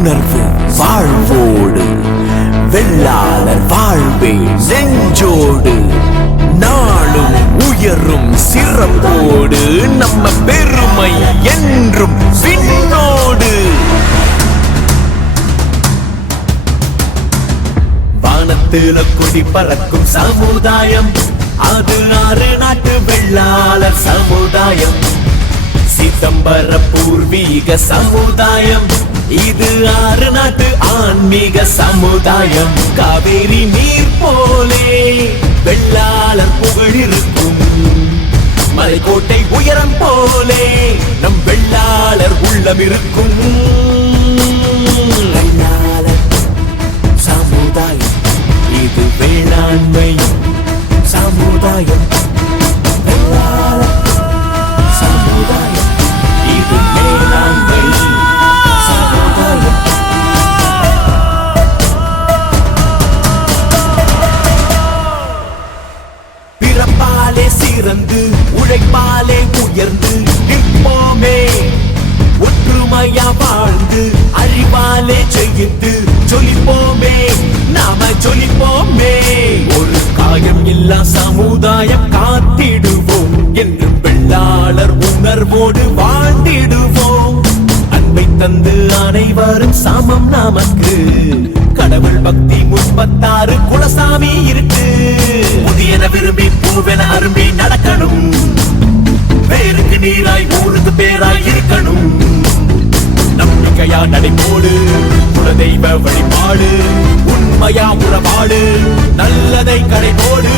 உணர்வு வாழ்வோடு வெள்ளாளர் வாழ்வே நெஞ்சோடு நாளும் உயரும் சிறப்போடு நம்ம பெருமை என்றும் விண்ணோடு. வானத்தில கொடி பறக்கும் சமுதாயம் அது ஆறு நாட்டு வெள்ளாளர் சமுதாயம். சிதம்பர பூர்வீக சமுதாயம். இது ஆறு நாட்டு ஆன்மீக சமுதாயம். காவேரி நீர் போலே வெள்ளாளர் புகழிருக்கும் மலைக்கோட்டை உயரம் போலே நம் வெள்ளாளர் உள்ளம் இருக்கும். சமுதாயம் இது வேளாண்மை. ஒற்றுமையா வாழ்ந்து அறிவாலே ஜெயித்து சொல்லிப்போமே நாம சொல்லிப்போமே ஒரு காயம் இல்லா சமுதாயம் காத்திடுவோம் என்று வெள்ளாளர் உணர்வோடு வாழ்ந்திடுவோம். அன்பை தந்து அனைவரும் சமம் நமக்கு. கடவுள் பக்தி முப்பத்தாறு குலசாமி இருக்கு. புதியன விரும்பி பூவென அரும்பி நடக்கணும். நம்பிக்கையா நடைபோடு? குலதெய்வ வழிபாடு உண்மையா உறவாடு நல்லதை கடைபோடு.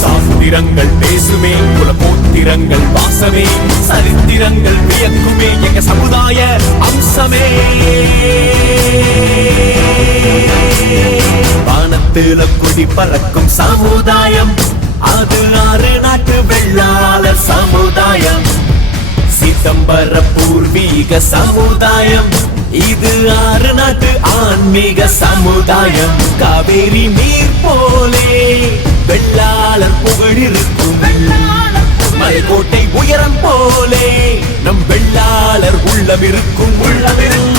சாஸ்திரங்கள் பேசுமே குலபோத்திரங்கள் வாசமே சரித்திரங்கள் வியக்குமே எங்க சமுதாய அம்சமே. வானத்தில குடி பறக்கும் சமுதாயம் அது ஆறு நாட்டு வெள்ளாளர் சமுதாயம். ஆடம்பர பூர்வீக சமுதாயம். இது ஆறு நாட்டு ஆன்மீக சமுதாயம். காவேரி நீர் போலே வெள்ளாளர் புகழ் இருக்கும் மலைக்கோட்டை உயரம் போலே நம் வெள்ளாளர் உள்ளம் இருக்கும் உள்ளம் இருக்கும்.